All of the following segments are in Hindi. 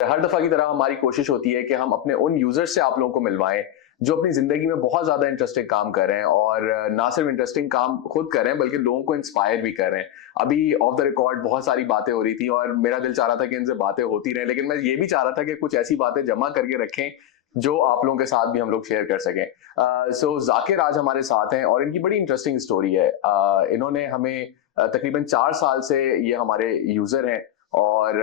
हर दफा की तरह हमारी कोशिश होती है कि हम अपने उन यूजर्स से आप लोगों को मिलवाएं जो अपनी जिंदगी में बहुत ज्यादा इंटरेस्टिंग काम कर रहे हैं, और ना सिर्फ इंटरेस्टिंग काम खुद कर रहे हैं बल्कि लोगों को इंस्पायर भी कर रहे हैं। अभी ऑफ द रिकॉर्ड बहुत सारी बातें हो रही थी और मेरा दिल चाह रहा था कि इनसे बातें होती रहे, लेकिन मैं ये भी चाह रहा था कि कुछ ऐसी बातें जमा करके रखें जो आप लोगों के साथ भी हम लोग शेयर कर सकें। सो जाकिर आज हमारे साथ हैं और इनकी बड़ी इंटरेस्टिंग स्टोरी है। इन्होंने हमें तकरीबन 4 साल से ये हमारे यूजर हैं और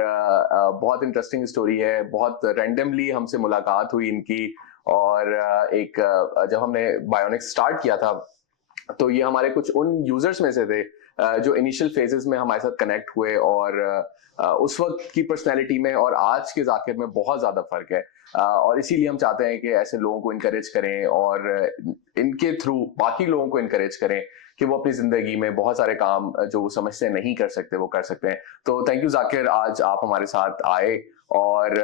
बहुत इंटरेस्टिंग स्टोरी है। बहुत रैंडमली हमसे मुलाकात हुई इनकी, और जब हमने बायोनिक्स स्टार्ट किया था तो ये हमारे कुछ उन यूजर्स में से थे जो इनिशियल फेजेस में हमारे साथ कनेक्ट हुए, और उस वक्त की पर्सनैलिटी में और आज के जाकिर में बहुत ज्यादा फर्क है। और इसीलिए हम चाहते हैं कि ऐसे लोगों को इनकरेज करें और इनके थ्रू बाकी लोगों को इनकरेज करें कि वो अपनी जिंदगी में बहुत सारे काम जो वो समझते नहीं कर सकते वो कर सकते हैं। तो थैंक यू जाकिर, आज आप हमारे साथ आए और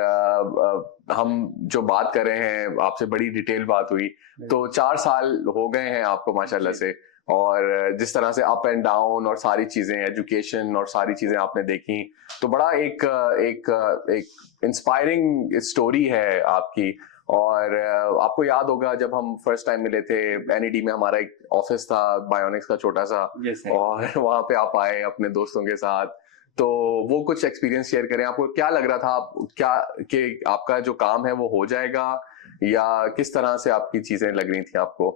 हम जो बात कर रहे हैं आपसे बड़ी डिटेल बात हुई। तो 4 साल हो गए हैं आपको माशाल्लाह से, और जिस तरह से अप एंड डाउन और सारी चीजें, एजुकेशन और सारी चीजें आपने देखी, तो बड़ा एक एक एक इंस्पायरिंग स्टोरी है आपकी। और आपको याद होगा जब हम फर्स्ट टाइम मिले थे, एनईडी में हमारा एक ऑफिस था बायोनिक्स का छोटा सा, और वहां पे आप आए अपने दोस्तों के साथ। तो वो कुछ एक्सपीरियंस शेयर करें, आपको क्या लग रहा था, आप क्या कि आपका जो काम है वो हो जाएगा, या किस तरह से आपकी चीजें लग रही थी आपको?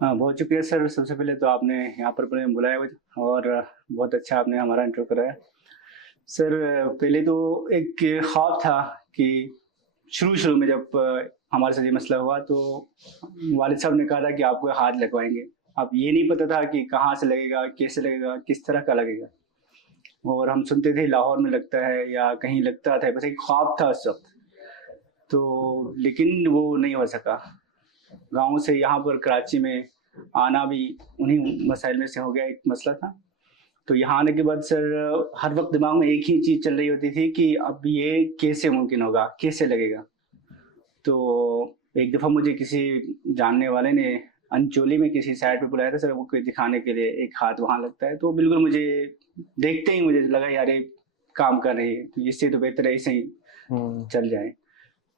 हाँ, बहुत शुक्रिया सर। सबसे पहले तो आपने यहाँ पर बुलाया और बहुत अच्छा आपने हमारा इंटरव्यू कराया। सर पहले तो एक ख्वाब था कि शुरू में जब हमारे साथ ये मसला हुआ तो वालिद साहब ने कहा था कि आपको हाथ लगवाएंगे। अब ये नहीं पता था कि कहाँ से लगेगा, कैसे लगेगा, किस तरह का लगेगा। और हम सुनते थे लाहौर में लगता है या कहीं लगता था, बस एक ख्वाब था उस वक्त। तो लेकिन वो नहीं हो सका। गाँव से यहाँ पर कराची में आना भी उन्हीं मसाइल में से हो गया, एक मसला था। तो यहाँ आने के बाद सर हर वक्त दिमाग में एक ही चीज़ चल रही होती थी कि अब ये कैसे मुमकिन होगा, कैसे लगेगा। तो एक दफ़ा मुझे किसी जानने वाले ने अंचोली में किसी साइड पे बुलाया था सर, वो कोई दिखाने के लिए एक हाथ वहाँ लगता है। तो बिल्कुल मुझे देखते ही मुझे लगा यार ये काम कर रही है, तो इससे तो बेहतर है ऐसे ही चल जाए।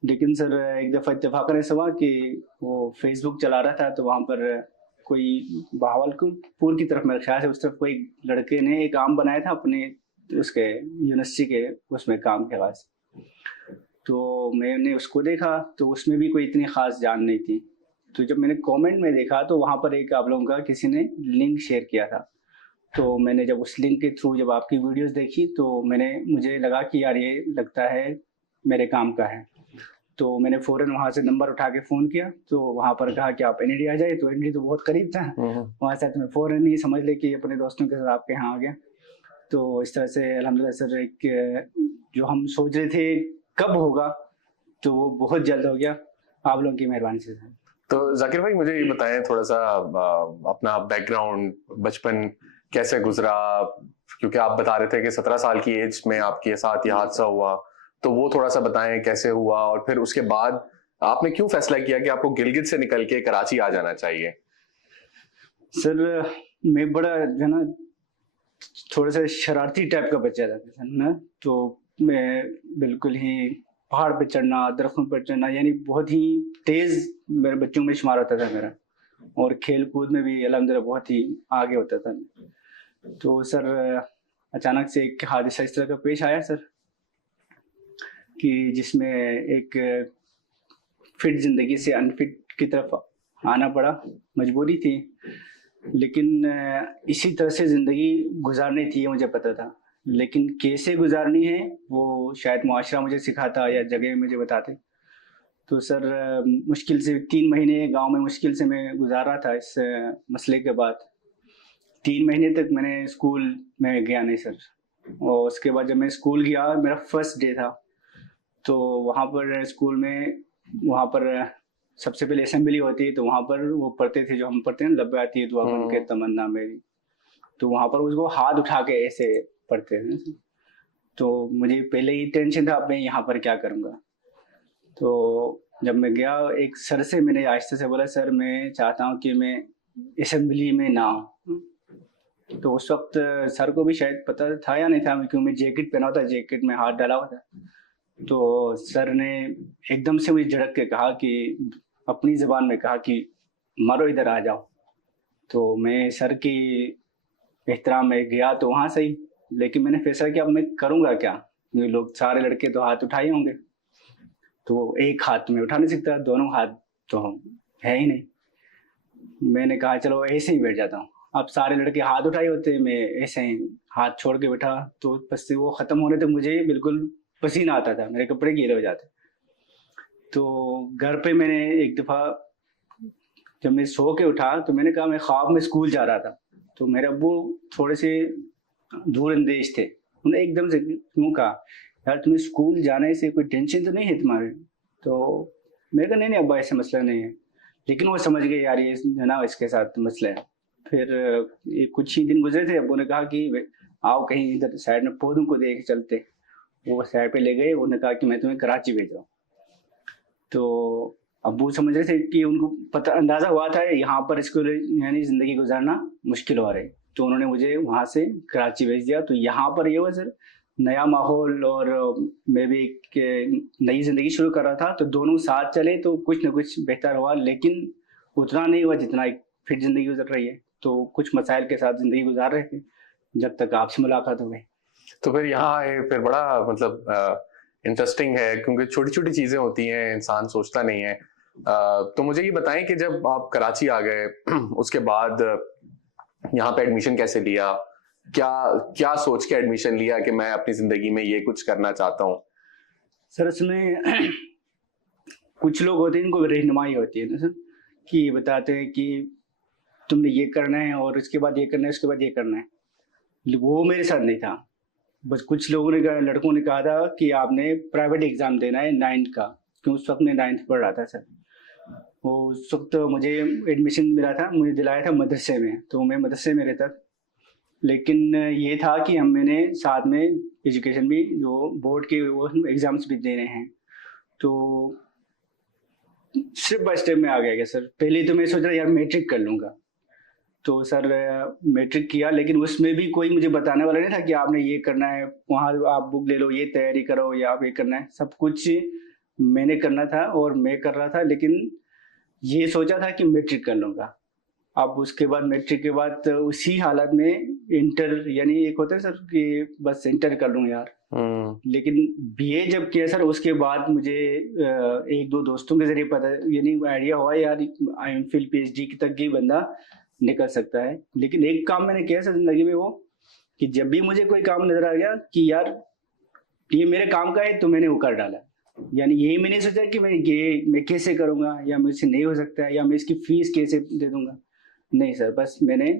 लेकिन सर एक दफ़ा इत्तेफाकन ऐसा हुआ कि वो फेसबुक चला रहा था, तो वहाँ पर कोई बहावलपुर की तरफ, मेरे ख्याल से उस तरफ कोई लड़के ने एक आम बनाया था अपने उसके यूनिवर्सिटी के उसमें काम के वास्ते। तो मैंने उसको देखा तो उसमें भी कोई इतनी ख़ास जान नहीं थी। तो जब मैंने कमेंट में देखा तो वहाँ पर एक आप लोगों का किसी ने लिंक शेयर किया था। तो मैंने जब उस लिंक के थ्रू जब आपकी वीडियोस देखी तो मुझे लगा कि यार ये लगता है मेरे काम का है। तो मैंने फ़ौरन वहाँ से नंबर उठा के फ़ोन किया, तो वहाँ पर कहा कि आप एनईडी आ जाइए। तो एनईडी तो बहुत करीब था, वहाँ से तो मैं फ़ौरन ही समझ ले कि अपने दोस्तों के साथ आपके यहाँ आ गया। तो इस तरह से अल्हम्दुलिल्लाह सर एक जो हम सोच रहे थे कब होगा, तो वो बहुत जल्द हो गया आप लोगों की मेहरबानी से। तो जाकिर भाई मुझे ये बताएं थोड़ा सा अपना बैकग्राउंड, बचपन कैसे गुजरा, क्योंकि आप बता रहे थे कि 17 साल की एज में आपके साथ ये हादसा हुआ, तो वो थोड़ा सा बताएं कैसे हुआ, और फिर उसके बाद आपने क्यों फैसला किया कि आपको गिलगित से निकल के कराची आ जाना चाहिए? सर मैं बड़ा जो ना थोड़ा सा शरारती टाइप का बच्चा था ना, तो मैं बिल्कुल ही पहाड़ पे चढ़ना, दरख्तों पर चढ़ना, यानी बहुत ही तेज मेरे बच्चों में शुमार होता था मेरा। और खेल कूद में भी अल्हम्दुलिल्लाह बहुत ही आगे होता था। तो सर अचानक से एक हादसा इस तरह का पेश आया सर कि जिसमें एक फिट ज़िंदगी से अनफिट की तरफ आना पड़ा, मजबूरी थी। लेकिन इसी तरह से ज़िंदगी गुजारनी थी ये मुझे पता था, लेकिन कैसे गुजारनी है वो शायद मुआशरा मुझे सिखाता या जगह मुझे बताते। तो सर मुश्किल से 3 महीने गाँव में मुश्किल से मैं गुजारा था इस मसले के बाद। 3 महीने तक मैंने स्कूल में गया नहीं सर। और उसके बाद जब मैं स्कूल गया, मेरा फर्स्ट डे था, तो वहाँ पर स्कूल में वहाँ पर सबसे पहले असेंबली होती है, तो वहाँ पर वो पढ़ते थे जो हम पढ़ते हैं, लब आती है दुआ बन के तमन्ना मेरी। तो वहाँ पर उसको हाथ उठा के ऐसे पढ़ते हैं। तो मुझे पहले ही टेंशन था अब मैं यहाँ पर क्या करूँगा। तो जब मैं गया एक सर से मैंने आहिस्ते से बोला, सर मैं चाहता हूँ कि मैं असेंबली में ना आऊँ। तो उस वक्त सर को भी शायद पता था या नहीं था, क्योंकि मैं जैकेट पहना था, जैकेट में हाथ डाला हुआ था। तो सर ने एकदम से मुझे झड़क के कहा कि अपनी ज़बान में कहा कि मारो इधर आ जाओ। तो मैं सर की एहतराम में गया तो वहाँ सही, लेकिन मैंने फैसला किया अब मैं करूँगा क्या? ये लोग सारे लड़के तो हाथ उठाए होंगे, तो एक हाथ में उठा नहीं सकता, दोनों हाथ तो है ही नहीं। मैंने कहा चलो ऐसे ही बैठ जाता हूँ। अब सारे लड़के हाथ उठाए होते, मैं ऐसे ही हाथ छोड़ के बैठा, तो बस वो ख़त्म होने तक मुझे बिल्कुल पसीना आता था, मेरे कपड़े गीले हो जाते। तो घर पे मैंने एक दफ़ा जब मैं सो के उठा तो मैंने कहा मैं ख्वाब में स्कूल जा रहा था। तो मेरे अब्बू थोड़े से दूर अंदेश थे, उन्होंने एकदम से यूँ कहा, यार तुम्हें स्कूल जाने से कोई टेंशन तो नहीं है तुम्हारे? तो मैंने कहा नहीं नहीं अब्बा ऐसा मसला नहीं है। लेकिन वो समझ गए यार ये है ना इसके साथ मसला है। फिर ये कुछ ही दिन गुजरे थे, अब्बू ने कहा कि आओ कहीं इधर साइड में पौधों को देख चलते। वो साइड पे ले गए, उन्होंने कहा कि मैं तुम्हें कराची भेज रहा हूँ। तो अब्बू समझ रहे थे कि उनको पता अंदाज़ा हुआ था यहाँ पर इसको यानी ज़िंदगी गुजारना मुश्किल हो रही है, तो उन्होंने मुझे वहाँ से कराची भेज दिया। तो यहाँ पर ये हुआ सर, नया माहौल और मैं भी एक नई ज़िंदगी शुरू कर रहा था, तो दोनों साथ चले तो कुछ ना कुछ बेहतर हुआ, लेकिन उतना नहीं हुआ जितना एक फिट ज़िंदगी गुजर रही है। तो कुछ मसाइल के साथ ज़िंदगी गुजार रहे थे, जब तक आपसे मुलाकात हो गई। तो फिर यहाँ आए, फिर बड़ा मतलब इंटरेस्टिंग है क्योंकि छोटी छोटी चीजें होती हैं, इंसान सोचता नहीं है। तो मुझे ये बताएं कि जब आप कराची आ गए उसके बाद यहाँ पे एडमिशन कैसे लिया, क्या क्या सोच के एडमिशन लिया कि मैं अपनी जिंदगी में ये कुछ करना चाहता हूँ? सर उसमें कुछ लोग होते हैं इनको रहनुमाई होती है ना सर, कि ये बताते हैं कि तुमने ये करना है और उसके बाद ये करना है, उसके बाद ये करना है। वो मेरे साथ नहीं था। बस कुछ लोगों ने कहा, लड़कों ने कहा था कि आपने प्राइवेट एग्ज़ाम देना है 9th का, क्योंकि उस वक़्त मैं 9th पढ़ रहा था सर। वो उस वक़्त मुझे एडमिशन मिला था, मुझे दिलाया था मदरसे में, तो मैं मदरसे में रहता। लेकिन ये था कि मैंने साथ में एजुकेशन भी जो बोर्ड के वो एग्ज़ाम्स भी देने हैं। तो स्टेप बाय स्टेप में आ गया सर। पहले तो मैं सोच रहा यार मैट्रिक कर लूँगा। तो सर मैट्रिक किया, लेकिन उसमें भी कोई मुझे बताने वाला नहीं था कि आपने ये करना है, वहाँ आप बुक ले लो, ये तैयारी करो या आप ये करना है। सब कुछ मैंने करना था और मैं कर रहा था, लेकिन ये सोचा था कि मैट्रिक कर लूँगा। अब उसके बाद मैट्रिक के बाद तो उसी हालत में इंटर, यानी एक होता है सर कि बस इंटर कर लूँ यार। लेकिन बीए जब किया सर, उसके बाद मुझे एक दो दोस्तों के ज़रिए पता यानी आइडिया हुआ यार एमफिल पीएचडी तक ही बंदा निकल सकता है। लेकिन एक काम मैंने किया सर ज़िंदगी में वो, कि जब भी मुझे कोई काम नज़र आ गया कि यार ये मेरे काम का है, तो मैंने वो कर डाला। यानी यही मैंने सोचा कि मैं कैसे करूँगा, या मुझसे नहीं हो सकता है, या मैं इसकी फ़ीस कैसे दे दूँगा। नहीं सर, बस मैंने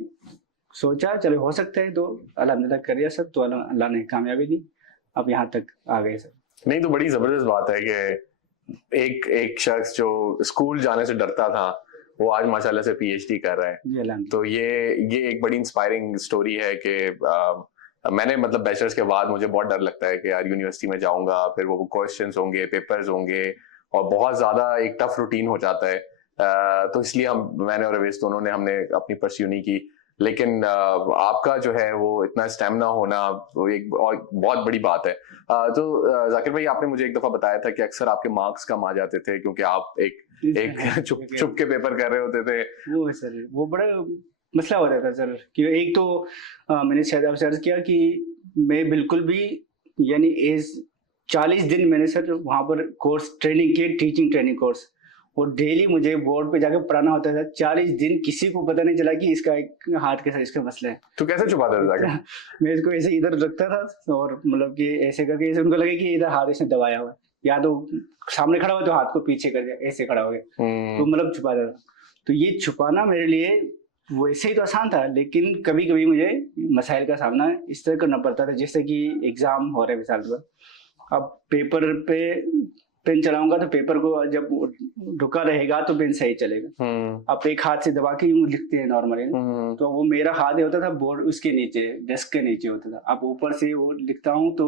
सोचा चलो हो सकता है, तो अल्हम्दुलिल्लाह कर दिया सर। तो अल्लाह ने कामयाबी दी, अब यहाँ तक आ गए सर। नहीं, तो बड़ी जबरदस्त बात है कि एक एक शख्स जो स्कूल जाने से डरता था वो आज माशाल्लाह से पीएचडी कर रहा है। जी अल्हम्दुलिल्लाह। तो ये एक बड़ी इंस्पायरिंग स्टोरी है कि मैंने मतलब बैचलर्स के बाद मुझे बहुत डर लगता है कि यार यूनिवर्सिटी में जाऊंगा, फिर वो क्वेश्चंस होंगे, पेपर्स होंगे और बहुत ज्यादा एक टफ रूटीन हो जाता है। तो इसलिए मैंने और अवैस दोनों ने हमने अपनी परस्यू नहीं की। लेकिन आपका जो है वो इतना स्टेमिना होना वो एक और बहुत बड़ी बात है। तो जाकिर भाई, आपने मुझे एक दफा बताया था कि अक्सर आपके मार्क्स कम आ जाते थे क्योंकि आप एक चुप के पेपर कर रहे होते थे। वो सर वो बड़ा मसला हो जाता सर, कि एक तो मैंने शायद आपसे अर्ज किया कि मैं बिल्कुल भी यानी 40 दिन मैंने सर वहाँ पर कोर्स ट्रेनिंग किए, टीचिंग ट्रेनिंग कोर्स, और डेली मुझे बोर्ड पे जाकर पढ़ाना होता था। 40 दिन किसी को पता नहीं चला कि इसका एक हाथ के साथ इसका मसला है। तो कैसे छुपाता था जाकर? मैं इसको ऐसे इधर रखता था और मतलब कि ऐसे करके ऐसे उनको लगे कि इधर हाथ इसने दबाया हुआ है, या तो सामने खड़ा हुआ तो हाथ को पीछे कर दिया, ऐसे खड़ा हो गया, तो मतलब छुपाता था। तो ये छुपाना मेरे लिए वैसे ही तो आसान था, लेकिन कभी कभी मुझे मसाइल का सामना इस तरह करना पड़ता था, जैसे कि एग्जाम हो रहे मिसाल पर, अब पेपर पे पेन चलाऊंगा तो पेपर को जब रुका रहेगा तो पेन सही चलेगा। आप एक हाथ से दबा के यूं लिखते हैं नॉर्मली, तो वो मेरा हाथ होता था बोर्ड उसके नीचे, डेस्क के नीचे होता था। अब ऊपर से वो लिखता हूँ तो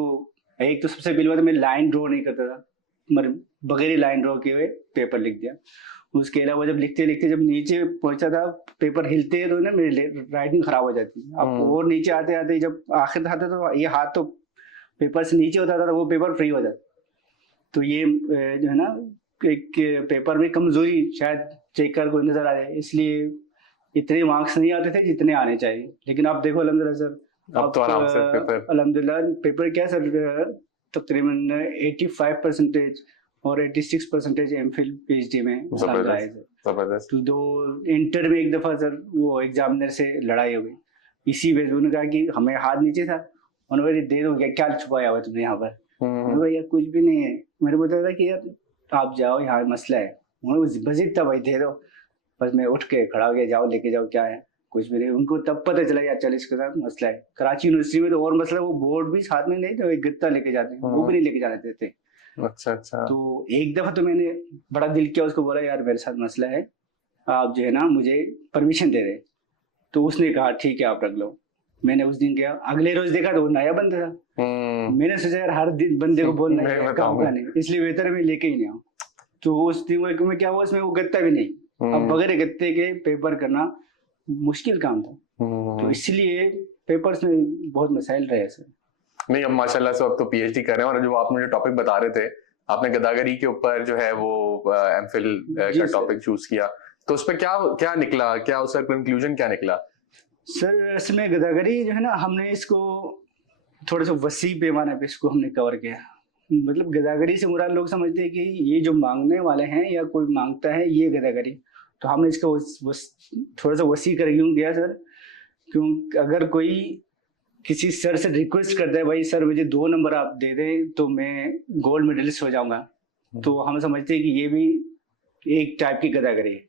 एक तो सबसे पहली बात मैं लाइन ड्रॉ नहीं करता था, मतलब बगैर लाइन ड्रॉ किए हुए पेपर लिख दिया। उसके अलावा जब लिखते लिखते जब नीचे पहुंचा था, पेपर हिलते तो ना मेरी राइटिंग खराब हो जाती। अब और नीचे आते आते जब आखिर आता तो ये हाथ तो पेपर से नीचे होता था, तो वो पेपर फ्री हो जाता। तो ये जो है ना एक पेपर में कमजोरी शायद चेकर को नजर आ जाए, इसलिए इतने मार्क्स नहीं आते थे जितने आने चाहिए। लेकिन आप देखो अल्हम्दुलिल्लाह सर, अब तो आराम से पेपर अल्हम्दुलिल्लाह पेपर क्या सर, तकरीबन 85% और 86% एमफिल पीएचडी में अल्हम्दुलिल्लाह है सर। जबरदस्त। तो दो इंटर में एक दफा सर वो एग्जामिनर से लड़ाई हो गई, इसी वजह से उन्होंने कहा कि हमें हाथ नीचे था, उन्होंने कहा दे दो, क्या छुपाया हुआ तुमने यहाँ पर। मैंने कहा यार कुछ भी नहीं है, मेरे को बताया था कि यार आप जाओ यहाँ मसला है, उन्होंने बस इतना भाई दे दो, बस मैं उठ के खड़ा हो गया, जाओ लेके जाओ क्या है, कुछ भी नहीं। उनको तब पता चला यार चल इसके साथ मसला है। कराची यूनिवर्सिटी में तो और मसला, वो बोर्ड भी साथ में नहीं थे, एक गत्ता लेके जाते हैं, वो भी नहीं लेके जाने देते। अच्छा अच्छा। तो एक दफा तो मैंने बड़ा दिल किया, उसको बोला यार मेरे साथ मसला है, आप जो है ना मुझे परमिशन दे रहे। तो उसने कहा ठीक है आप रख लो। मैंने उस दिन गया, अगले रोज देखा तो वो नया बंदा था। मैंने सोचा यार हर दिन बंदे को बोलना है काम का नहीं, इसलिए बेहतर मैं लेके ही नहीं आऊँ। तो उस दिन में क्या हुआ, उसमें वो गत्ता भी नहीं। अब बगैर गत्ते के पेपर करना मुश्किल काम था, तो इसलिए पेपर्स में बहुत मसाइल रहे सर। नहीं अब माशाल्लाह से अब तो पीएचडी कर रहे हैं। और जो आप मुझे टॉपिक बता रहे थे, आपने गदागरी के ऊपर जो है वो एमफिल का टॉपिक चूज किया, तो उस पर क्या क्या निकला, क्या उसका कंक्लूजन क्या निकला? सर इसमें गदागरी जो है ना, हमने इसको थोड़ा सा वसी पैमाने पे इसको हमने कवर किया। मतलब गदागरी से मुराद लोग समझते हैं कि ये जो मांगने वाले हैं या कोई मांगता है ये गदागरी, तो हमने इसको थोड़ा सा वसी कर क्यों किया सर, क्यों अगर कोई किसी सर से रिक्वेस्ट करता है भाई सर मुझे 2 नंबर आप दे दें तो मैं गोल्ड मेडलिस्ट हो जाऊंगा, तो हम समझते हैं कि ये भी एक टाइप की गदागरी है।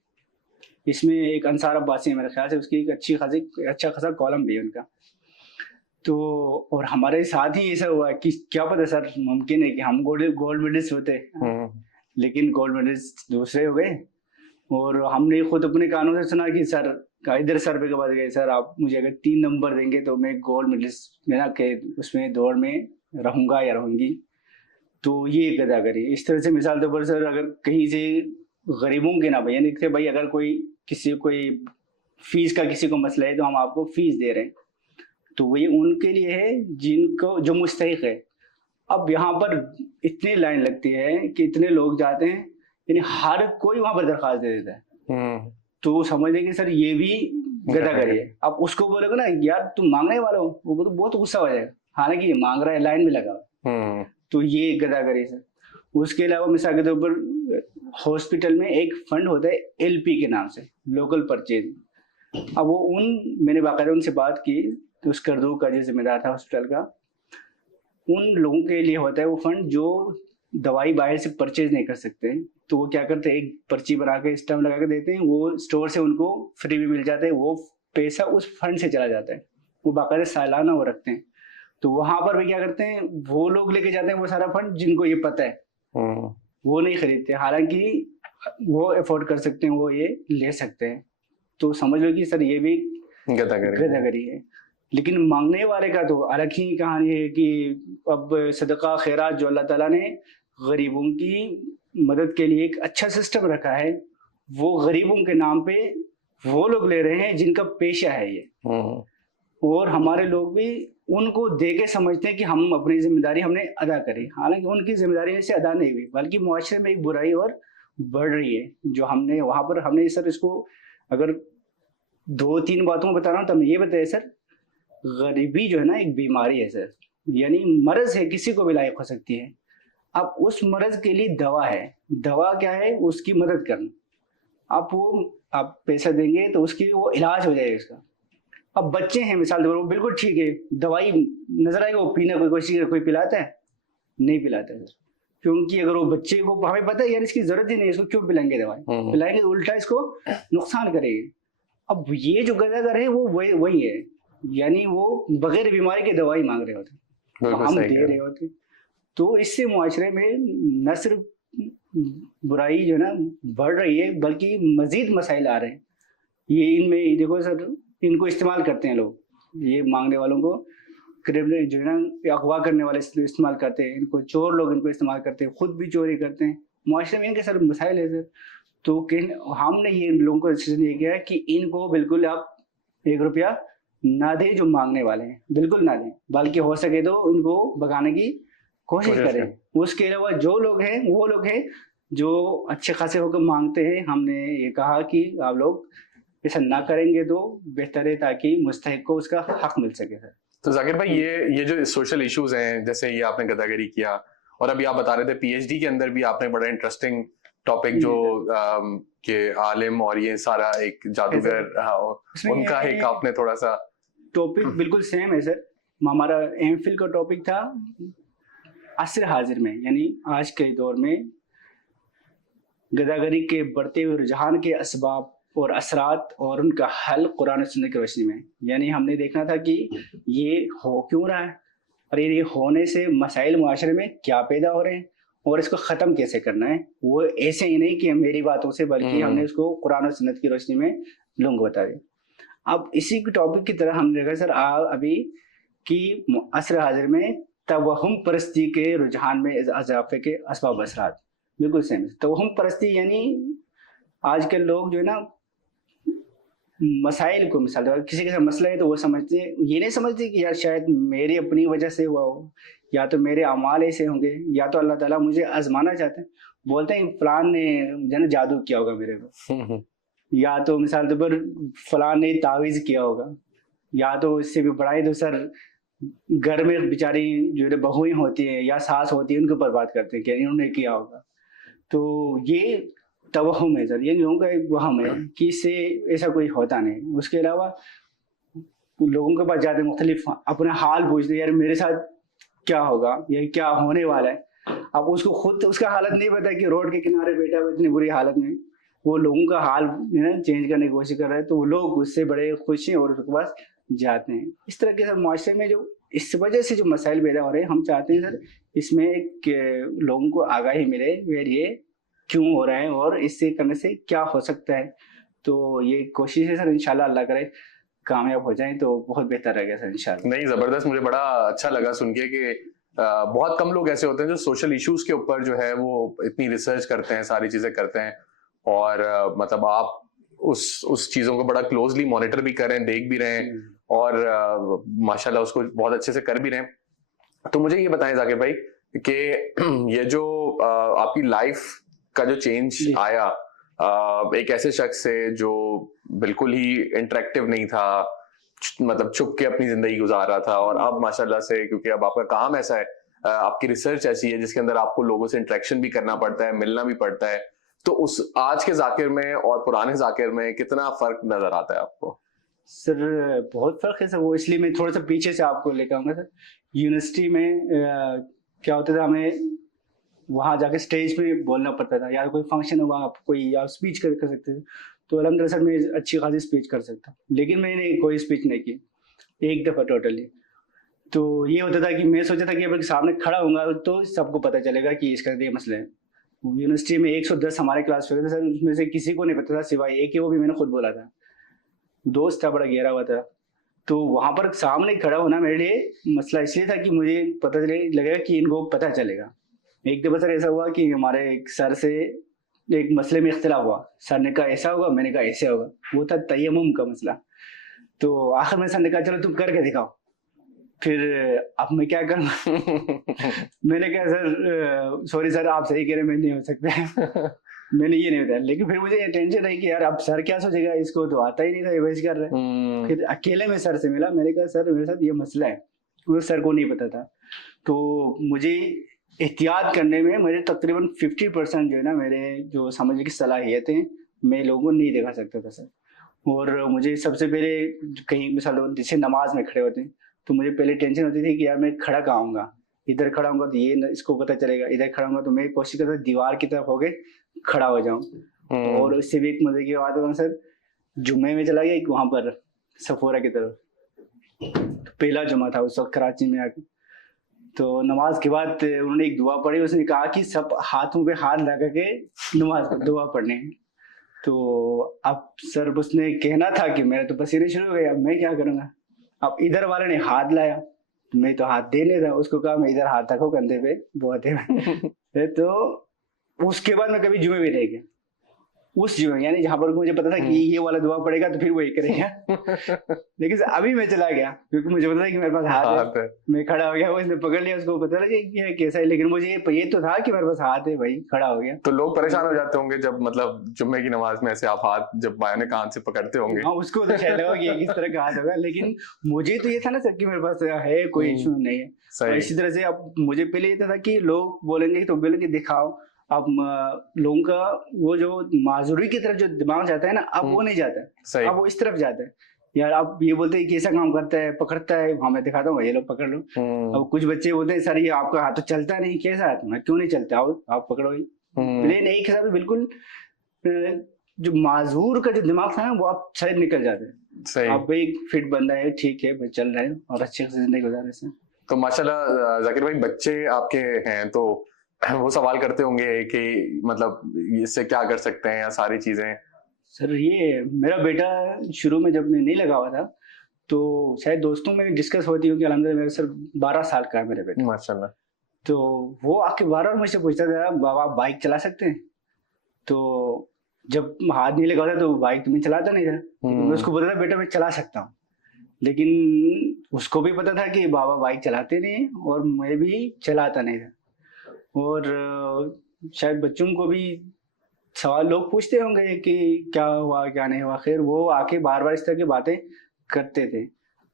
इसमें एक अंसार अब्बासी है मेरे ख्याल से, उसकी एक अच्छा खासा कॉलम भी है उनका। तो और हमारे साथ ही ऐसा हुआ कि क्या पता सर मुमकिन है कि हम गोल्ड मेडलिस्ट होते, लेकिन गोल्ड मेडलिस्ट दूसरे हो गए। और हमने खुद अपने कानों से सुना कि सर इधर सर पे के पास गए, सर आप मुझे अगर 3 नंबर देंगे तो मैं गोल्ड मेडलिस्ट में ना के उसमें दौड़ में रहूंगा या रहूंगी। तो ये गदागरी इस तरह से मिसाल तौर पर सर, अगर कहीं से गरीबों के ना भाई, यानी कि भाई अगर कोई फीस का किसी को मसला है तो हम आपको फीस दे रहे हैं, तो वही उनके लिए है जिनको जो मुस्तहिक है। अब यहाँ पर इतनी लाइन लगती है कि इतने लोग जाते हैं, यानी हर कोई वहां पर दरखास्त दे देता है। तो समझ लेंगे सर ये भी गदागरी है। अब उसको बोलोगे ना यार तुम मांगने वाला हो, वो तो बहुत गुस्सा हो जाएगा, हालांकि ये मांग रहा है, लाइन में लगा हुआ। तो ये गदागरी सर। उसके अलावा मिसाल के तौर पर हॉस्पिटल में एक फंड होता है एलपी के नाम से, लोकल परचेज। अब वो मैंने बाकायदा उनसे बात की, तो उस करदू का जो जिम्मेदार था हॉस्पिटल का, उन लोगों के लिए होता है वो फंड जो दवाई बाहर से परचेज नहीं कर सकते, तो वो क्या करते हैं एक पर्ची बना के स्टैम्प लगा के देते हैं, वो स्टोर से उनको फ्री भी मिल जाता है, वो पैसा उस फंड से चला जाता है, वो बाकायदा सालाना वो रखते हैं। तो वहां पर भी क्या करते हैं, वो लोग लेके जाते हैं वो सारा फंड जिनको ये पता है, वो नहीं खरीदते, हालांकि वो अफोर्ड कर सकते हैं, वो ये ले सकते हैं। तो समझ लो कि सर ये भी गदागरी है। लेकिन मांगने वाले का तो अलग ही कहानी है कि अब सदका खैरात जो अल्लाह ताला ने गरीबों की मदद के लिए एक अच्छा सिस्टम रखा है, वो गरीबों के नाम पे वो लोग ले रहे हैं जिनका पेशा है ये, और हमारे लोग भी उनको दे के समझते हैं कि हम अपनी जिम्मेदारी हमने अदा करी, हालांकि उनकी जिम्मेदारी से अदा नहीं हुई, बल्कि मुआशरे में एक बुराई और बढ़ रही है। जो हमने वहां पर हमने सर इसको अगर 2-3 बातों में बता रहा हूँ तो मैं ये बताया सर, गरीबी जो है ना एक बीमारी है सर, यानी मर्ज है, किसी को भी लायक हो सकती है। अब उस मर्ज के लिए दवा है, दवा क्या है, उसकी मदद करना। आप पैसा देंगे तो उसकी वो इलाज हो जाएगा इसका। अब बच्चे हैं मिसाल वो बिल्कुल ठीक है, दवाई नजर आएगा, वो पीना कोई पिलाता है, नहीं पिलाता है, क्योंकि अगर वो बच्चे को हमें पता है यार इसकी जरूरत ही नहीं है, इसको क्यों पिलाएंगे दवाई, पिलाएंगे तो उल्टा इसको नुकसान करेगी। अब ये जो गदागर है वो वही है, यानी वो बगैर बीमारी की दवाई मांग रहे होते, तो हम दे रहे होते। तो इससे मुआशरे में न सिर्फ बुराई जो है ना बढ़ रही है, बल्कि मजीद मसाइल आ रहे हैं। ये इनमें देखो सर, इनको इस्तेमाल करते हैं लोग, ये मांगने वालों को क्रिमिनल जो है ना अगवा करने वाले इस्तेमाल करते हैं, इनको चोर लोग इनको इस्तेमाल करते हैं, खुद भी चोरी करते हैं। मुआशरे में इनके सर मसाइल है सर। तो हमने ये लोगों को डिसीजन ये किया कि इनको बिल्कुल आप 1 रुपया ना दें, जो मांगने वाले हैं बिल्कुल ना दें, बल्कि हो सके तो उनको भगाने की कोशिश कोशिश करें। उसके अलावा जो लोग हैं वो लोग हैं जो अच्छे खासे होकर मांगते हैं, हमने ये कहा कि आप लोग ऐसा ना करेंगे तो बेहतर है, ताकि मुस्तहिक को उसका हक मिल सके सर। तो जाकिर भाई ये जो सोशल इश्यूज हैं, जैसे ये आपने गदागरी किया, और अभी आप बता रहे थे पीएचडी के अंदर भी आपने बड़ा इंटरेस्टिंग टॉपिक जो कि आलिम और ये सारा एक जादूगर, हाँ, उनका एक आपने थोड़ा सा टॉपिक बिल्कुल सेम है सर। हमारा एमफिल का टॉपिक था असर हाजिर में, यानी आज के दौर में गदागरी के बढ़ते हुए रुझान के असबाब और असरात और उनका हल कुरान और सुन्नत की रोशनी में। यानी हमने देखना था कि ये हो क्यों रहा है, और ये होने से मसाइल मुआशरे में क्या पैदा हो रहे हैं और इसको ख़त्म कैसे करना है। वो ऐसे ही नहीं कि मेरी बातों से, बल्कि हमने उसको कुरान और सुन्नत की रोशनी में लोगों को बता दिया। अब इसी टॉपिक की तरह हमने देखा सर अभी कि असर हाजिर में तवहुम परस्ती के रुझान में इजाफे के असबाब असरात बिल्कुल सेम। तवहुम परस्ती यानी आजकल लोग जो है ना मसाइल को, मिसाल किसी के साथ मसला है तो वो समझते हैं, ये नहीं समझते कि यार शायद मेरी अपनी वजह से हुआ हो, या तो मेरे अमाल ऐसे होंगे, या तो अल्लाह ताला मुझे आजमाना चाहते हैं। बोलते हैं फलान ने जो है ना जादू किया होगा मेरे को, या तो मिसाल के पर फलान ने तावीज़ किया होगा, या तो इससे भी बढ़ाई तो सर घर में बेचारी जो बहुएं होती हैं या सास होती है उनको बर्बाद करते हैं कि इन्होंने किया होगा। तो ये तवहम है सर, ये लोगों का एक वहम है कि इससे ऐसा कोई होता नहीं। उसके अलावा लोगों के पास जाते मुख्तलिफ अपना हाल पूछते, यार मेरे साथ क्या होगा, ये क्या होने वाला है। अब उसको खुद उसका हालत नहीं पता कि रोड के किनारे बैठा हुआ इतनी बुरी हालत में, वो लोगों का हाल चेंज करने की कोशिश कर रहा है, तो वो लोग उससे बड़े खुश हैं और उसके पास जाते हैं। इस तरह के सर माशरे में जो इस वजह से जो मसाइल पैदा हो रहे हैं, हम चाहते हैं सर इसमें एक लोगों को आगाही मिले यार ये क्यों हो रहा है और इससे करने से क्या हो सकता है। तो ये कोशिश है सर, इंशाल्लाह अल्लाह करे कामयाब हो जाए तो बहुत बेहतर रहेगा सर इंशाल्लाह। नहीं, जबरदस्त, मुझे बड़ा अच्छा लगा सुन के कि बहुत कम लोग ऐसे होते हैं जो सोशल इश्यूज के ऊपर जो है वो इतनी रिसर्च करते हैं, सारी चीजें करते हैं, और मतलब आप उस चीजों को बड़ा क्लोजली मॉनिटर भी कर रहे हैं, देख भी रहे हैं, और माशाल्लाह उसको बहुत अच्छे से कर भी रहे हैं। तो मुझे ये बताएं जाकिर भाई कि ये जो आपकी लाइफ का जो चेंज आया एक ऐसे शख्स से जो बिल्कुल ही इंटरेक्टिव नहीं था, मतलब छुप के अपनी जिंदगी गुजार रहा था, और अब माशाल्लाह से क्योंकि अब आपका काम ऐसा है, आपकी रिसर्च ऐसी है जिसके अंदर आपको लोगों से इंटरेक्शन भी करना पड़ता है, मिलना भी पड़ता है, तो उस आज के जाकिर में और पुराने जाकिर में कितना फर्क नजर आता है आपको? सर बहुत फर्क है सर, वो इसलिए मैं थोड़ा सा पीछे से आपको लेकर आऊंगा सर। यूनिवर्सिटी में क्या होता था, हमें वहाँ जाके स्टेज पे बोलना पड़ता था, या कोई फंक्शन हुआ आप कोई आप स्पीच कर सकते थे, तो अलहमदिल्ला सर मैं अच्छी खासी स्पीच कर सकता, लेकिन मैंने कोई स्पीच नहीं की एक दफ़ा टोटली। तो ये होता था कि मैं सोचा था कि अगर सामने खड़ा होऊंगा तो सबको पता चलेगा कि इसका ये मसला है। यूनिवर्सिटी में 110 हमारे क्लास फेलो थे सर, उसमें से किसी को नहीं पता था सिवाय एक ही, वो भी मैंने खुद बोला था, दोस्त था, बड़ा गहरा हुआ था। तो वहाँ पर सामने खड़ा होना मेरे लिए मसला इसलिए था कि मुझे पता लगेगा कि इनको पता चलेगा। एक दफ़ा सर ऐसा हुआ कि हमारे एक सर से एक मसले में इख्तिलाफ हुआ, सर ने कहा ऐसा होगा, मैंने कहा ऐसे होगा, वो था तयम्मुम का मसला। तो आखिर में सर ने कहा चलो तुम करके दिखाओ। फिर अब मैं क्या करूँ मैंने कहा सर सॉरी सर आप सही कह रहे, मैं नहीं हो सकता मैंने ये नहीं बताया, लेकिन फिर मुझे ये टेंशन है कि यार अब सर क्या सोचेगा, इसको तो आता ही नहीं था, ये बहस कर रहा है। फिर अकेले में सर से मिला, मैंने कहा सर मेरे साथ ये मसला है, वो सर को नहीं पता था। तो मुझे एहतियात करने में मेरे तकरीबन 50% जो है ना मेरे जो समझने की सलाहियतें मैं लोगों को नहीं दिखा सकता था सर। और मुझे सबसे पहले कहीं मिसाल जैसे नमाज में खड़े होते हैं तो मुझे पहले टेंशन होती थी कि यार मैं खड़ा कहाँ होऊंगा, इधर खड़ा होऊंगा तो ये इसको पता चलेगा, इधर खड़ा होऊंगा तो मैं कोशिश करता दीवार की तरफ होके खड़ा हो जाऊं। और उससे भी एक मजे की बात है सर, जुम्मे में चला गया वहां पर सफोरा की तरफ, पहला जुम्मा था उस वक्त कराची में आके। तो नमाज के बाद उन्होंने एक दुआ पढ़ी, उसने कहा कि सब हाथों पे हाथ लगा के नमाज दुआ पढ़ने है। तो अब सर उसने कहना था कि मेरा तो पसीने शुरू हो गए, अब मैं क्या करूंगा। अब इधर वाले ने हाथ लाया, मैं तो हाथ देने था, उसको कहा मैं इधर हाथ रखो कंधे पे बहुत है तो उसके बाद मैं कभी जुमे भी नहीं गया। उस जीवन यानी जहाँ पर मुझे पता था कि ये वाला दुआ पड़ेगा तो फिर वो ये करेगा। लेकिन अभी मैं चला गया क्योंकि मुझे पता था कि मेरे पास हाथ है, मैं खड़ा हो गया, वो इसने पकड़ लिया, उसको पता लगा कि ये कैसा है, लेकिन मुझे ये तो था कि मेरे पास हाथ है भाई, खड़ा हो गया। तो लोग परेशान हो जाते होंगे जब मतलब जुम्मे की नमाज में ऐसे आप हाथ जब बायाने कान से पकड़ते होंगे। हाँ, उसको तो शायद लगा कि ये किस तरह का हाथ होगा, लेकिन मुझे तो ये था ना सर कि मेरे पास है, कोई इशू नहीं है। और इसी तरह से अब मुझे पहले ये था कि लोग बोलेंगे तो बोलेंगे दिखाओ, अब लोगों का वो जो माजूरी की तरफ जो दिमाग जाता है ना, अब वो नहीं जाता है, अब वो इस तरफ जाता है। यार आप ये बोलते हैं कि ऐसा काम करता है, पकड़ता है, हाँ मैं दिखाता हूँ, ये लोग पकड़ लो। अब कुछ बच्चे बोलते हैं सर ये आपका हाथ तो चलता नहीं, कैसा हाथ, मैं क्यों नहीं चलता, आप पकड़ो। प्लेन एक हिसाब से बिल्कुल जो माजूर का जो दिमाग था ना वो आप शायद निकल जाते हैं। आप एक फिट बंदा है, ठीक है, चल रहे हैं और अच्छे से जिंदगी गुजार रहे हैं। तो माशाल्लाह जाकिर भाई, बच्चे आपके हैं तो वो सवाल करते होंगे कि मतलब इससे क्या कर सकते हैं या सारी चीजें। सर ये मेरा बेटा शुरू में जब नहीं लगा हुआ था तो शायद दोस्तों में डिस्कस होती होगी, अल्हम्दुलिल्लाह मेरे सर 12 साल का है मेरे बेटा माशाल्लाह। तो वो आके बार-बार मुझसे पूछता था बाबा आप बाइक चला सकते हैं? तो जब हाथ नहीं लगा था तो बाइक तो मैं चलाता नहीं था, मैं उसको बोलता था बेटा मैं चला सकता हूँ, लेकिन उसको भी पता था कि बाबा बाइक चलाते नहीं और मैं भी चलाता नहीं था। और शायद बच्चों को भी सवाल लोग पूछते होंगे कि क्या हुआ क्या नहीं हुआ, खैर वो आके बार बार इस तरह की बातें करते थे।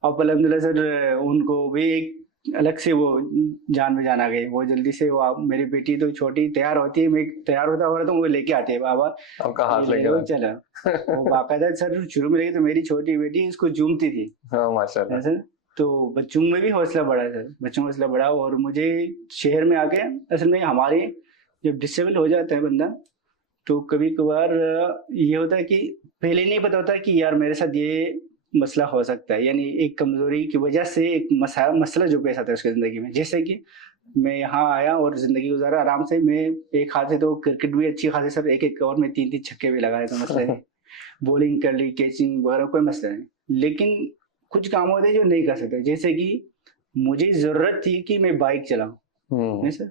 अब अल्हम्दुलिल्लाह सर उनको भी एक अलग से वो जान में जान आ गई, वो जल्दी से वो मेरी बेटी तो छोटी तैयार होती है, मैं तैयार होता हो रहा तो वो लेके आती है बाबा आपका हाथ ले लो चला। वो बाकायदा सर शुरू में लगी तो मेरी छोटी बेटी इसको चूमती थी। हाँ माशाल्लाह। ऐसा तो बच्चों में भी हौसला बढ़ा सर, बच्चों में हौसला बढ़ा। और मुझे शहर में आके असल में हमारे जब डिसेबल हो जाता है बंदा तो कभी कभार ये होता है कि पहले नहीं पता होता कि यार मेरे साथ ये मसला हो सकता है, यानी एक कमजोरी की वजह से एक मसला जो पेश आता है उसकी जिंदगी में। जैसे कि मैं यहाँ आया और जिंदगी गुजारा आराम से, मैं एक हाथ से तो क्रिकेट भी अच्छी खासी सर एक ओवर में 3-3 छक्के भी लगाए तो मसला नहीं, बॉलिंग कर ली, कैचिंग वगैरह कोई मसला नहीं। लेकिन कुछ काम होते जो नहीं कर सकते, जैसे कि मुझे जरूरत थी कि मैं बाइक चलाऊं सर,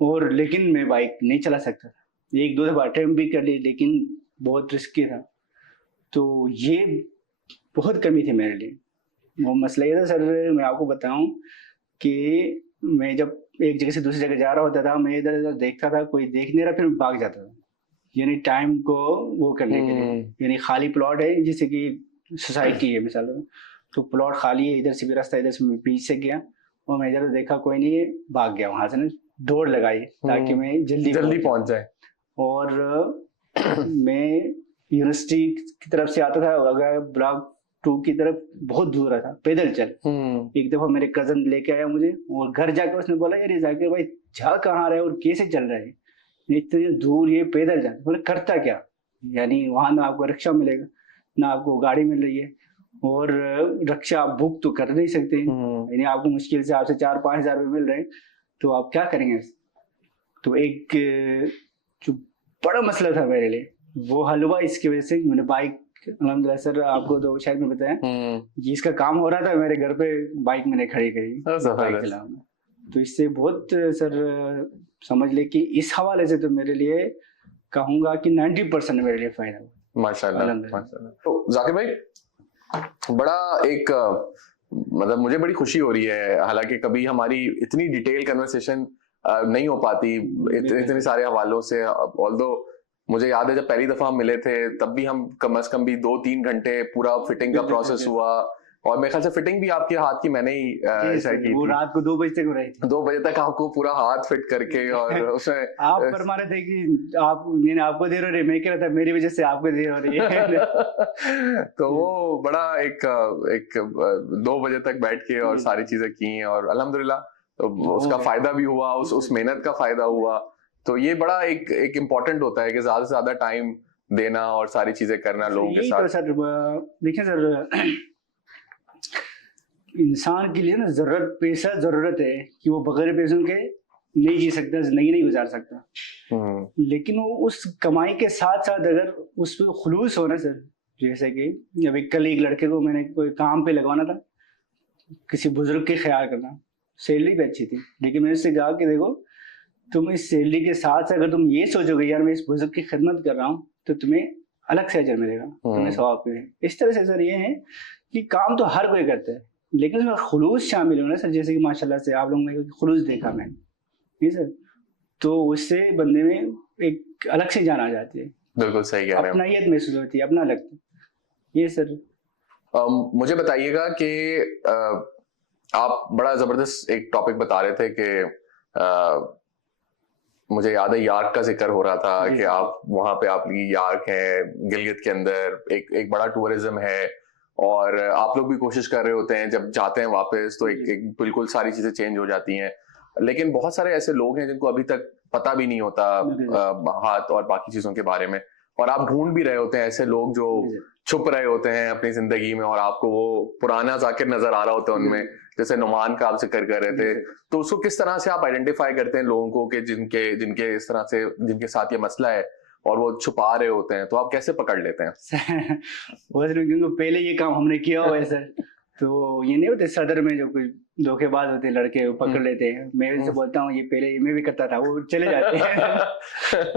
और लेकिन मैं बाइक नहीं चला सकता था। 1-2 दफा अटेम्प्ट भी कर ली लेकिन बहुत रिस्की था, तो ये बहुत कमी थी मेरे लिए। वो मसला ये था सर, मैं आपको बताऊं कि मैं जब एक जगह से दूसरी जगह जा रहा होता था, मैं इधर उधर देखता था, कोई देख नहीं रहा, फिर भाग जाता था, यानी टाइम को वो करने के लिए। यानी खाली प्लॉट है जैसे कि सोसाइटी है मिसाल, तो प्लॉट खाली है, इधर से भी रास्ता, इधर से मैं बीच से गया और मैं इधर देखा कोई नहीं है, भाग गया वहां से ना, दौड़ लगाई ताकि मैं जल्दी पहुंच जाए। और मैं यूनिवर्सिटी की तरफ से आता था, अगर ब्लॉक 2 की तरफ बहुत दूर था, पैदल चल। एक दफा मेरे कजन लेके आया मुझे और घर जाके उसने बोला यार जाके भाई जा कहाँ रहे और कैसे चल रहे हैं इतनी दूर, ये पैदल जा। बोले करता क्या, यानी वहां ना आपको रिक्शा मिलेगा ना आपको गाड़ी मिल रही है, और रक्षा आप बुक तो कर नहीं सकते, यानी आपको मुश्किल से आपसे 4-5 हजार रुपये मिल रहे हैं, तो आप क्या करेंगे। तो एक जो बड़ा मसला था मेरे लिए वो हल हुआ इसकी वजह से। मैंने बाइक अल्हम्दुलिल्लाह सर, आपको तो शायद मैं बताया जिसका काम हो रहा था मेरे घर पे बाइक मैंने खड़ी करी, बाइक चलाऊंगा। तो इससे बहुत सर समझ ले कि इस हवाले से तो मेरे लिए कहूंगा कि 90% मेरे लिए फायदा हुआ। माशाल्लाह। तो जाकिर भाई बड़ा एक मतलब मुझे बड़ी खुशी हो रही है, हालांकि कभी हमारी इतनी डिटेल कन्वर्सेशन नहीं हो पाती इतने सारे हवालों से। ऑल्दो मुझे याद है जब पहली दफा हम मिले थे तब भी हम कम से कम भी 2-3 घंटे पूरा फिटिंग का प्रोसेस हुआ, और मेरे ख्याल से फिटिंग भी आपके हाथ की मैंने ही की वो थी। रात को 2 बजे तक हो रही थी, 2 बजे तक आपको पूरा हाथ फिट करके और उसमें आप फरमाने थे कि आपको देर हो रही है, मैं कह रहा था मेरी वजह से आपको देर हो रही है। तो वो बड़ा एक 2 बजे तक बैठ के और सारी चीजें की, और अल्हम्दुलिल्लाह तो उसका फायदा भी हुआ, उस मेहनत का फायदा हुआ। तो ये बड़ा एक इम्पोर्टेंट होता है कि ज्यादा से ज्यादा टाइम देना और सारी चीजें करना लोगों के साथ। तो सर देखिए सर, इंसान के लिए ना पैसा जरूरत है कि वो बगैर पैसों के नहीं जी सकता, जिंदगी नहीं गुजार सकता। लेकिन वो उस कमाई के साथ साथ अगर उस पर खुलूस हो ना सर, जैसे कि अभी कल एक लड़के को मैंने कोई काम पे लगवाना था, किसी बुजुर्ग के ख्याल करना, सैलरी भी अच्छी थी, लेकिन मैंने उससे कहा कि देखो तुम इस सैलरी के साथ अगर तुम ये सोचोगे यार मैं इस बुजुर्ग की खिदमत कर रहा हूँ, तो तुम्हें अलग से अजर मिलेगा, तुम्हें सवाब भी है। इस तरह से सर ये है कि काम तो हर कोई करता है, लेकिन उसमें खुलूस शामिल होना सर, जैसे कि माशाल्लाह से आप लोगों ने खुलूस देखा मैंने, ठीक सर, तो उससे बंदे में एक अलग से जान आ जाती है, बिल्कुल सही कह रहे हैं। अपनायत महसूस होती है, अपना लगता है। ये सर मुझे बताइएगा कि आप बड़ा जबरदस्त एक टॉपिक बता रहे थे कि मुझे याद है यार्क का जिक्र हो रहा था कि आप वहां पे आपकी यार्क है गिलगित के अंदर, एक बड़ा टूरिज्म है और आप लोग भी कोशिश कर रहे होते हैं, जब जाते हैं वापस तो एक बिल्कुल सारी चीजें चेंज हो जाती हैं। लेकिन बहुत सारे ऐसे लोग हैं जिनको अभी तक पता भी नहीं होता हाथ और बाकी चीजों के बारे में, और आप ढूंढ भी रहे होते हैं ऐसे लोग जो छुप रहे होते हैं अपनी जिंदगी में और आपको वो पुराना जाकिर नजर आ रहा होता है उनमें, जैसे नुमान का आप जिक्र कर रहे थे। तो उसको किस तरह से आप आइडेंटिफाई करते हैं लोगों को कि जिनके जिनके इस तरह से जिनके साथ ये मसला है और वो छुपा रहे होते हैं, तो आप कैसे पकड़ लेते हैं? क्योंकि पहले ये काम हमने किया हुआ है सर, तो ये नहीं होते सदर में जो कुछ धोखेबाज होते हैं लड़के, वो पकड़ लेते हैं। मैं इनसे बोलता हूँ ये पहले मैं भी करता था, वो चले जाते हैं।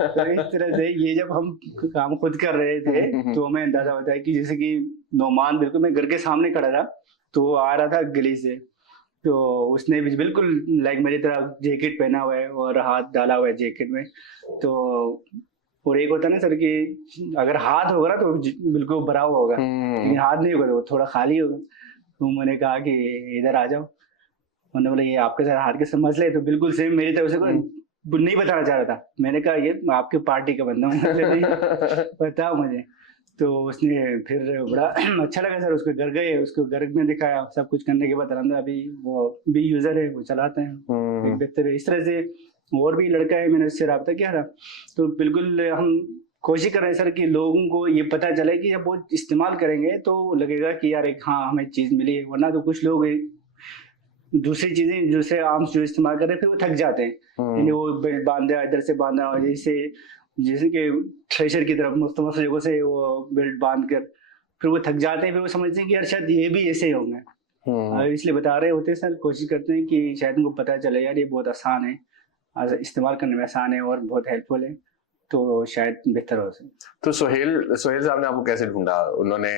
तो इस तरह से ये जब हम काम खुद कर रहे थे तो हमें अंदाजा होता है कि जैसे कि नोमान बिल्कुल मैं घर के सामने खड़ा था, तो वो आ रहा था गली से, तो उसने भी बिल्कुल लाइक मेरी तरह जैकेट पहना हुआ है और हाथ डाला हुआ है जैकेट में। तो और एक होता है ना सर कि अगर हाथ होगा ना तो बिल्कुल भरा हुआ होगा, लेकिन हाथ नहीं होगा तो थोड़ा खाली होगा। तो मैंने कहा कि इधर आ जाओ, उन्होंने बोला ये आपके साथ हाथ के साथ मसले, तो बिल्कुल सेम मेरी तरफ से कोई नहीं बताना चाह रहा था। मैंने कहा ये आपके पार्टी का बंदा हूँ, बताओ मुझे। तो उसने फिर बड़ा अच्छा लगा सर, उसके घर गए, उसको घर में दिखाया, सब कुछ करने के बाद अलहमदुलिल्लाह अभी वो भी यूजर है, वो चलाते हैं एक बेहतर है। इस तरह से और भी लड़का है, मैंने उससे रब्ता किया था। तो बिल्कुल हम कोशिश कर रहे हैं सर कि लोगों को ये पता चले कि जब वो इस्तेमाल करेंगे तो लगेगा कि यार एक हाँ हमें चीज़ मिली है। वरना तो कुछ लोग दूसरी चीजें दूसरे आर्म्स जो इस्तेमाल कर रहे हैं फिर वो थक जाते हैं, यानी वो बेल्ट बांधा इधर से बांधा, जैसे कि थ्रेशर की तरफ मुख्तलिफ जगहों से वो बेल्ट बांध कर फिर वो थक जाते हैं। फिर वो समझते हैं कि यार शायद ये भी ऐसे ही होंगे, इसलिए बता रहे होते हैं सर। कोशिश करते हैं कि शायद उनको पता चले यार ये बहुत आसान है, इस्तेमाल करने में आसान है और बहुत हेल्पफुल है, तो शायद बेहतर हो सके। तो सोहेल साहब ने आपको कैसे ढूंढा? उन्होंने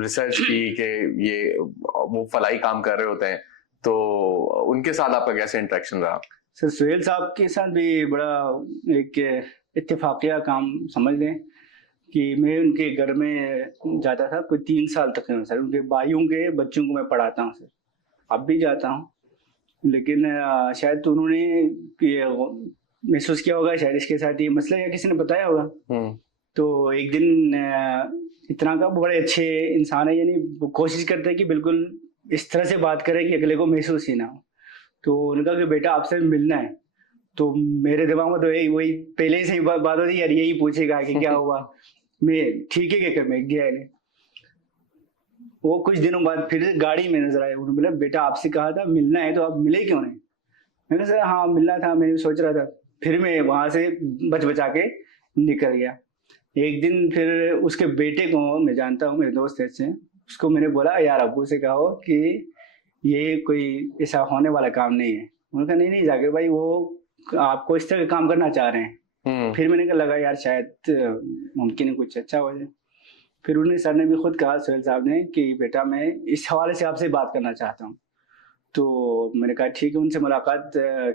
रिसर्च की कि ये वो फलाई काम कर रहे होते हैं, तो उनके साथ आपका कैसे इंटरेक्शन रहा? सर सोहेल साहब के साथ भी बड़ा एक इत्तेफाकिया काम समझ लें कि मैं उनके घर में जाता था कोई 3 साल तक है सर। उनके भाइयों के बच्चों को मैं पढ़ाता हूँ सर, अब भी जाता हूँ। लेकिन शायद तो उन्होंने महसूस किया होगा शायद इसके साथ ये मसला, या किसी ने बताया होगा। तो एक दिन इतना का बड़े अच्छे इंसान है, यानी वो कोशिश करते हैं कि बिल्कुल इस तरह से बात करें कि अगले को महसूस ही ना हो। तो उन्होंने कहा कि बेटा आपसे मिलना है। तो मेरे दिमाग में तो वही पहले से ही बात होती यार, यही पूछेगा कि क्या हुआ, मैं ठीक है क्या, मैं गया नहीं। वो कुछ दिनों बाद फिर गाड़ी में नजर आया, उन्होंने बोला बेटा आपसे कहा था मिलना है, तो आप मिले क्यों नहीं? मैंने कहा हाँ मिलना था, मैं सोच रहा था। फिर मैं वहां से बचा के निकल गया। एक दिन फिर उसके बेटे को मैं जानता हूँ, मेरे दोस्त से, उसको मैंने बोला यार अब्बू से कहो कि ये कोई ऐसा होने वाला काम नहीं है। उन्होंने कहा नहीं जाकिर भाई, वो आपको इस तरह का काम करना चाह रहे हैं। फिर मैंने लगा यार शायद मुमकिन है कुछ अच्छा हो जाए। फिर उन्हें सर ने भी खुद कहा, सोहेल साहब ने, कि बेटा मैं इस हवाले से आपसे बात करना चाहता हूँ। तो मैंने कहा ठीक है। उनसे मुलाकात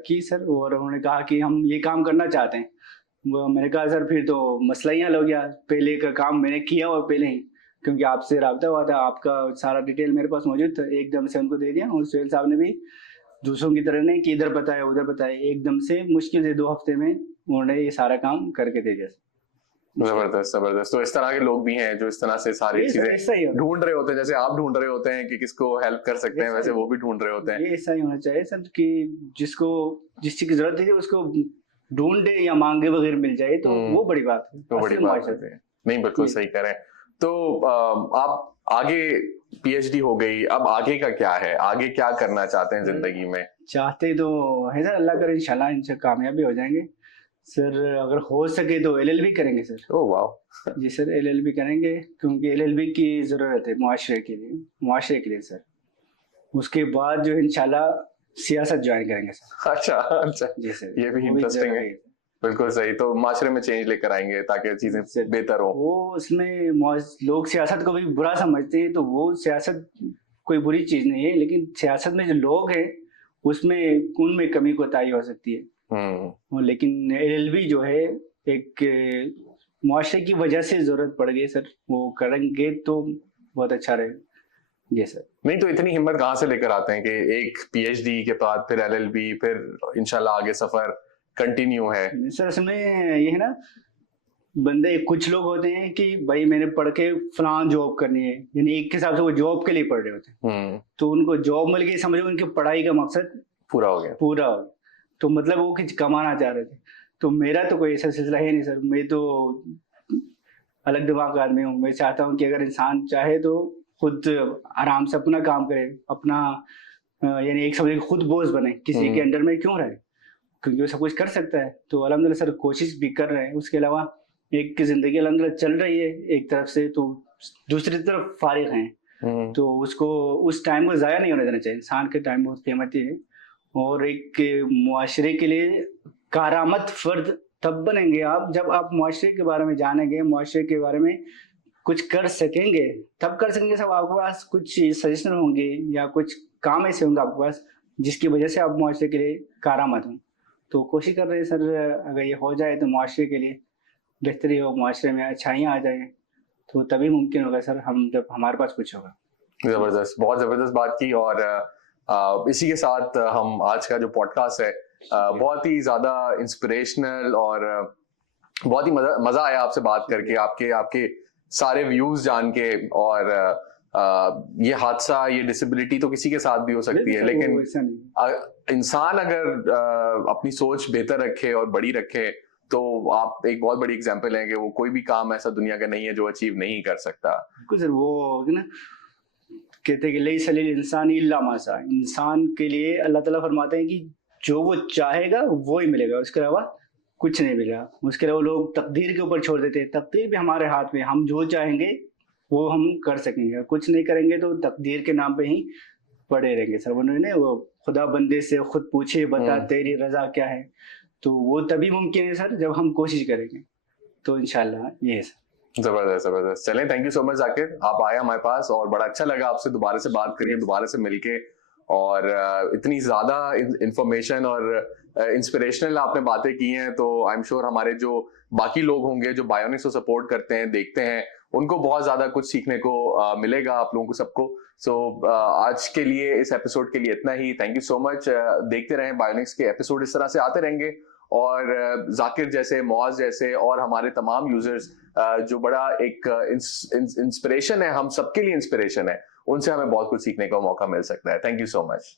की सर, और उन्होंने कहा कि हम ये काम करना चाहते हैं। वो मैंने कहा सर फिर तो मसला ही हल हो गया, पहले का काम मैंने किया हुआ पहले ही, क्योंकि आपसे रब्ता हुआ था, आपका सारा डिटेल मेरे पास मौजूद था, एकदम से उनको दे दिया। और सोहेल साहब ने भी दूसरों की तरह नहीं कि इधर बताया उधर बताया, एकदम से मुश्किल से 2 हफ्ते में उन्होंने ये सारा काम करके दे दिया। जबरदस्त जबरदस्त। तो इस तरह के लोग भी हैं जो इस तरह से सारी चीजें ढूंढ रहे होते हैं, जैसे आप ढूंढ रहे होते हैं कि किसको हेल्प कर सकते हैं, वैसे वो भी ढूंढ रहे होते हैं। ये ऐसा ही होना चाहिए सर कि जिसको जिस चीज की जरूरत है उसको ढूंढे या मांगे वगैरह मिल जाए, तो वो बड़ी बात है, वो बड़ी बात है। नहीं बिल्कुल सही कह रहे हैं। तो आप आगे पीएचडी हो गई, अब आगे का क्या है, आगे क्या करना चाहते हैं जिंदगी में? चाहते तो है सर, अल्लाह करे इंशाल्लाह इनसे कामयाबी हो जाएंगे सर। अगर हो सके तो एलएलबी करेंगे सर। ओह वाह। जी सर एलएलबी करेंगे, क्योंकि एलएलबी की जरूरत है मुआशरे के लिए सर। उसके बाद जो इंशाल्लाह सियासत ज्वाइन करेंगे सर। अच्छा अच्छा, जी सर, ये भी इंटरेस्टिंग है। बिल्कुल सही। तो माशरे में चेंज लेकर आएंगे ताकि चीजें बेहतर हो। वो उसमें लोग सियासत को भी बुरा समझते हैं, तो वो सियासत कोई बुरी चीज नहीं है, लेकिन सियासत में जो लोग हैं उसमें उनमें कमी कोताही हो सकती है। और लेकिन एलएलबी जो है एक मुआशरे की वजह से जरूरत पड़ गई सर, वो करेंगे तो बहुत अच्छा रहेगा। जी सर। नहीं तो इतनी हिम्मत कहाँ से लेकर आते हैं कि एक पीएचडी के बाद फिर एलएलबी, फिर इंशाल्लाह आगे सफर कंटिन्यू है। सर असल में ये है ना, बंदे कुछ लोग होते हैं कि भाई मैंने पढ़ के फलां जॉब करनी है, यानी एक के हिसाब से वो जॉब के लिए पढ़ रहे होते हैं, तो उनको जॉब मिल गई, समझो उनकी पढ़ाई का मकसद पूरा हो गया। तो मतलब वो कुछ कमाना चाह रहे थे। तो मेरा तो कोई ऐसा सिलसिला है नहीं सर, मैं तो अलग दिमाग का आदमी हूँ। मैं चाहता हूँ कि अगर इंसान चाहे तो खुद आराम से अपना काम करे, अपना यानी एक समझे खुद बॉस बने, किसी के अंडर में क्यों रहे, क्योंकि वो सब कुछ कर सकता है। तो अल्हम्दुलिल्लाह सर कोशिश भी कर रहे हैं। उसके अलावा एक जिंदगी अल्हम्दुलिल्लाह चल रही है एक तरफ से, तो दूसरी तरफ फारिग हैं, तो उसको उस टाइम को ज़ाया नहीं होने देना चाहिए। इंसान के टाइम बहुत कीमती है, और एक मुआशरे के लिए कारामद फर्द तब बनेंगे आप जब आप मुआशरे के बारे में जानेंगे, मुआशरे के बारे में कुछ कर सकेंगे, तब कर सकेंगे। सब आपके पास कुछ सजेशन होंगे या कुछ काम ऐसे होंगे आपके पास जिसकी वजह से आप मुआशरे के लिए कारामद हों। तो कोशिश कर रहे हैं सर, अगर ये हो जाए तो मुआशरे के लिए बेहतरी हो, मुआशरे में अच्छाइयाँ आ जाए, तो तभी मुमकिन होगा सर हम जब हमारे पास कुछ होगा। जबरदस्त, बहुत जबरदस्त बात की। और इसी के साथ हम आज का जो पॉडकास्ट है बहुत ही ज्यादा इंस्पिरेशनल और बहुत ही मजा आया आपसे बात करके, आपके सारे व्यूज जान के। और ये हादसा, ये डिसेबिलिटी तो किसी के साथ भी हो सकती है, लेकिन इंसान अगर अपनी सोच बेहतर रखे और बड़ी रखे तो आप एक बहुत बड़ी एग्जांपल हैं कि वो कोई भी काम ऐसा दुनिया का नहीं है जो अचीव नहीं कर सकता। सर वो ना कहते हैं कि लई सलील इंसान इल्ला मासा, इंसान के लिए अल्लाह ताला फरमाते हैं कि जो वो चाहेगा वो ही मिलेगा, उसके अलावा कुछ नहीं मिलेगा। उसके अलावा लोग तकदीर के ऊपर छोड़ देते हैं। तकदीर भी हमारे हाथ में, हम जो चाहेंगे वो हम कर सकेंगे, कुछ नहीं करेंगे तो तकदीर के नाम पे ही पड़े रहेंगे। सर उन्होंने वो खुदा बंदे से खुद पूछे बता तेरी रजा क्या है, तो वो तभी मुमकिन है सर जब हम कोशिश करेंगे। तो इंशाल्लाह ये है सर। जबरदस्त जबरदस्त। चलें, thank you so much Zakir, आप आए हमारे पास और बड़ा अच्छा लगा आपसे दोबारा से बात करके, दोबारा से मिलके, और इतनी ज्यादा इंफॉर्मेशन और इंस्पिरेशनल आपने बातें की हैं। तो आई एम श्योर हमारे जो बाकी लोग होंगे जो बायोनिक्स को सपोर्ट करते हैं, देखते हैं, उनको बहुत ज्यादा कुछ सीखने को मिलेगा, आप लोगों को सबको। सो आज के लिए, इस एपिसोड के लिए इतना ही। Thank you so much. देखते रहें, बायोनिक्स के एपिसोड इस तरह से आते रहेंगे, और जाकिर जैसे, मुआज जैसे और हमारे तमाम यूजर्स जो बड़ा एक इंस्पिरेशन है, हम सबके लिए इंस्पिरेशन है, उनसे हमें बहुत कुछ सीखने का मौका मिल सकता है। Thank you so much.